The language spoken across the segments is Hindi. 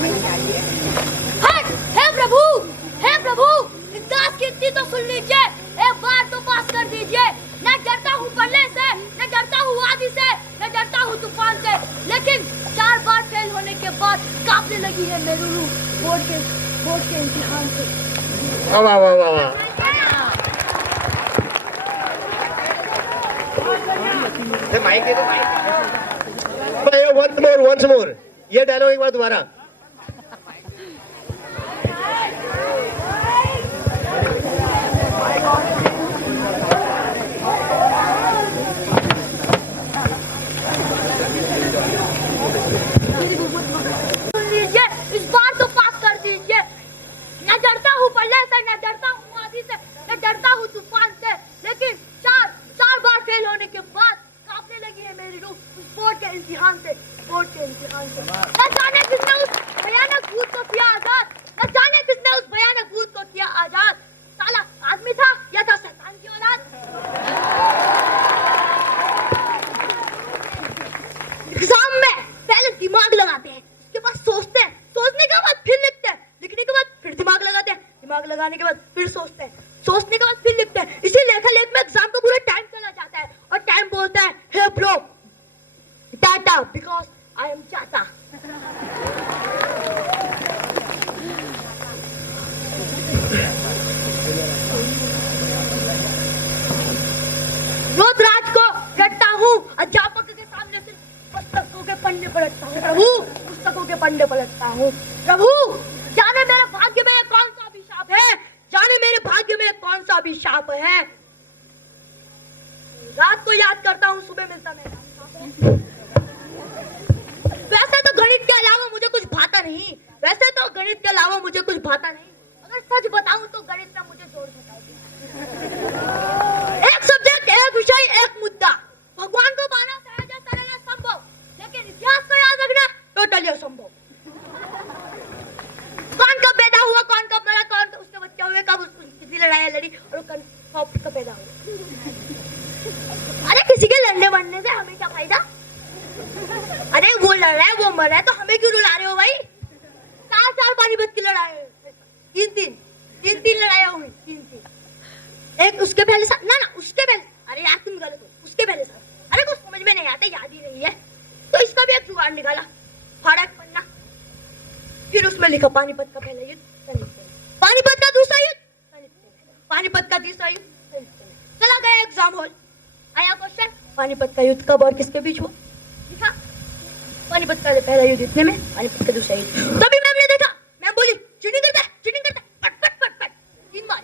हे प्रभु, इस दास की इतनी तो सुन लीजिए, एक बार तो पास कर दीजिए। न डरता हूँ पल्ले से, न डरता हूँ आंधी से, न डरता हूँ तूफान से, लेकिन 4 बार फेल होने के बाद कांपने लगी है मेरी रूह बोर्ड के इम्तिहान से। वाह वाह वाह वाह वाह। माइक दे दो, माइक। once more, ये डायलॉग एक बार दोबारा। इस बार तो पास कर दीजिए। न डरता हूँ पल्ले से, न डरता हूँ आंधी से, न डरता हूँ तूफान से, लेकिन 4 बार फेल होने के बाद कांपने लगी है मेरी रूह उस बोर्ड के इम्तिहान से। न जाने किसने उस भयानक भूत को किया आजाद, न जाने किसने उस भयानक भूत को किया आजाद। साला आदमी था या था शैतान की औलाद। एग्जाम में पहले दिमाग लगाते हैं, उसके बाद सोचते हैं, सोचने के बाद फिर लिखते हैं, लिखने के बाद फिर दिमाग लगाते हैं, दिमाग लगाने के बाद फिर सोचते हैं, सोचने के बाद फिर लिखते हैं। इसी लेखा लेख में एग्जाम का पूरा टाइम चला जाता है और टाइम बोलता है, hey bro tata because I am चाटा। रोज रात को रटता हूँ, अध्यापक के सामने सिर्फ पुस्तकों के पन्ने पलटता हूँ प्रभु, पुस्तकों के पन्ने पलटता हूँ प्रभु। जाने मेरे भाग्य में कौन सा अभिशाप है, जाने मेरे भाग्य में कौन सा अभिशाप है। रात को याद करता हूँ, सुबह मिलता मेरा। वैसे तो गणित के अलावा मुझे कुछ भाता नहीं, वैसे तो गणित के अलावा मुझे कुछ भाता नहीं। अगर सच बताऊं तो गणित में मुझे जोड़ घटाव दिया। एक सब्जेक्ट, एक विषय, एक मुद्दा। भगवान को पाना सहज है, सरल है, संभव, लेकिन इतिहास को याद रखना टोटली असंभव। कौन कब पैदा हुआ, कौन कब मरा, कौन उसके बच्चे हुए, कब कितनी लड़ाई लड़ी और कब पैदा हुआ। अरे किसी के लड़ने मरने से हमें क्या फायदा। अरे वो लड़ रहा है, वो मर रहा है, तो हमें क्यों रुला रहे हो भाई। 4 पानीपत की लड़ाई, 3 लड़ाइयाँ हुई, 3 एक उसके पहले साल, ना उसके पहले, अरे यार तुम गलत हो, उसके पहले साल। अरे कुछ समझ में नहीं आता, याद ही नहीं है, तो इसका भी एक जुगाड़ निकाला, फाड़ा एक पन्ना, फिर उसमें लिखा पानीपत का पहला युद्ध, पानीपत का दूसरा युद्ध, पानीपत का तीसरा युद्ध। चला गया एग्जाम हॉल, आया क्वेश्चन, पानीपत का युद्ध कब और किसके बीच हुआ। लिखा पानीपत का पहला युद्ध इतने में, पानीपत का दूसरा युद्ध। तभी मैम ने देखा, मैम बोली चीटिंग करता है, पट पट पट पट 3 बार।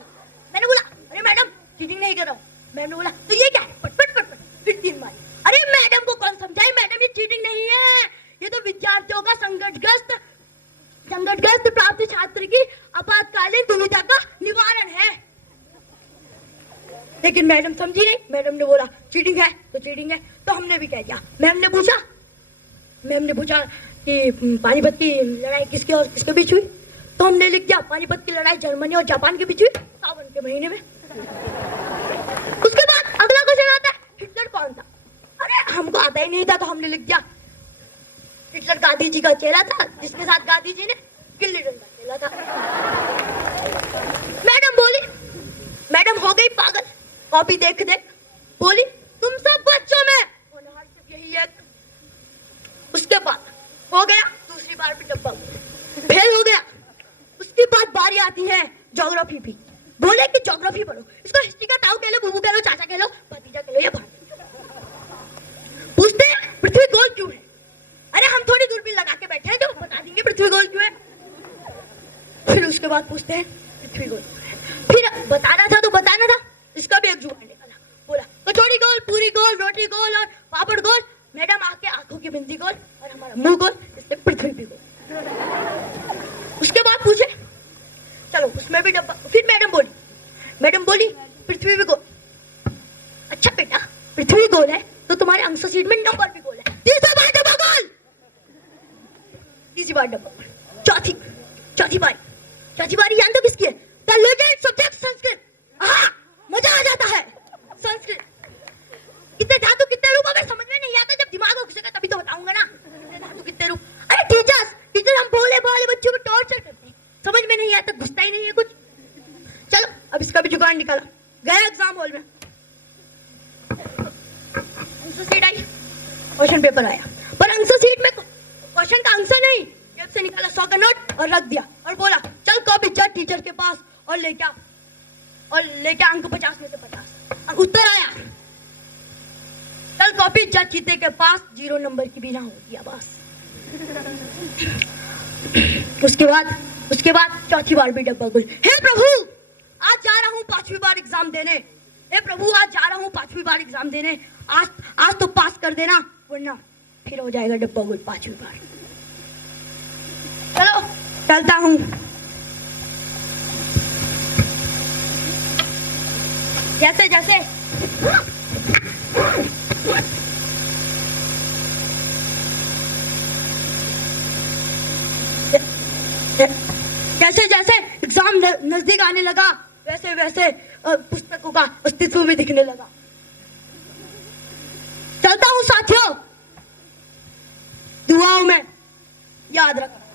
मैंने बोला अरे मैडम चीटिंग नहीं कर रहा हूँ। मैम ने बोला तो ये क्या है, पट पट पट पट, फिर 3 बार। अरे मैडम को कौन समझाए, मैडम ये चीटिंग नहीं है, ये तो विद्यार्थियों का संकटग्रस्त प्राप्त छात्र की आपातकालीन दुविधा का निवारण है। लेकिन मैडम समझी नहीं, मैडम ने बोला चीटिंग है तो चीटिंग है, तो हमने भी कह दिया। मैम ने पूछा कि पानीपत की लड़ाई किसके और किसके बीच हुई, तो हमने लिख दिया पानीपत की लड़ाई जर्मनी और जापान के बीच हुई सावन के महीने में। उसके बाद अगला क्वेश्चन आता है, हिटलर कौन था। अरे हमको आता ही नहीं था, तो हमने लिख दिया हिटलर गांधी जी का चेला था, जिसके साथ गांधी जी ने गिल्ली डंडा खेला था। मैडम हो गई पागल, कॉपी देख बोली तुम सब बच्चों में होनहार सिर्फ यही है। उसके बाद हो गया, दूसरी बार भी डब्बा फेल हो गया। उसके बाद बारी आती है ज्योग्राफी की, बोले कि ज्योग्राफी पढ़ो, इसको हिस्ट्री का ताऊ कह लो, बुबू कह लो, चाचा कह लो, भतीजा कह लो या भाभी। पूछते हैं पृथ्वी गोल क्यों है। अरे हम थोड़ी दूरबीन लगा के बैठे हैं जो बता देंगे पृथ्वी गोल क्यों है। फिर उसके बाद पूछते हैं पृथ्वी गोल, फिर बताना था तो बताना था, इसका भी एक जुगाड़ निकाला, बोला कचौड़ी गोल, पूरी गोल, रोटी गोल और पापड़ गोल। मैडम आके आंखों की बिंदी गोल और हमारा मुंह गोल, इसलिए पृथ्वी भी गोल। उसके बाद पूछे चलो उसमें भी डब्बा, फिर मैडम बोली पृथ्वी भी गोल। अच्छा बेटा पृथ्वी गोल है तो तुम्हारे आंसर शीट में नंबर भी गोल है, तीसरा बार डब्बा गोल, तीसरी बार डब्बा गोल। चौथी बारी जानते हो किसकी है, द लेजेंड सब्जेक्ट संस्कृत। मजा आ जाता है संस्कृत, कितने धातु कितने रूप, अगर समझ में नहीं आता, जब दिमाग घुसेगा तभी तो बताऊंगा ना, कितने धातु कितने रूप। अरे टीचर हम बोले पेपर आया, पर आंसर शीट में क्वेश्चन का आंसर नहीं। जेब से निकाला 100 का नोट और रख दिया और बोला चल कॉपी चल टीचर के पास और लेके आ, और लेके अंक 50 में से 50। उत्तर आया, चल कॉपी जा चीते के पास, 0 नंबर की बिना हो दिया बस। उसके बाद चौथी बार भी डब्बा गुल। हे प्रभु आज जा रहा हूँ 5वीं बार एग्जाम देने, हे प्रभु आज जा रहा हूँ 5वीं बार एग्जाम देने, आज तो पास कर देना वरना फिर हो जाएगा डब्बा गुल 5वीं बार। चलो चलता हूँ। जैसे जैसे जैसे जैसे एग्जाम नजदीक आने लगा वैसे वैसे पुस्तकों का अस्तित्व भी दिखने लगा। चलता हूँ साथियों, दुआओं में याद रखना।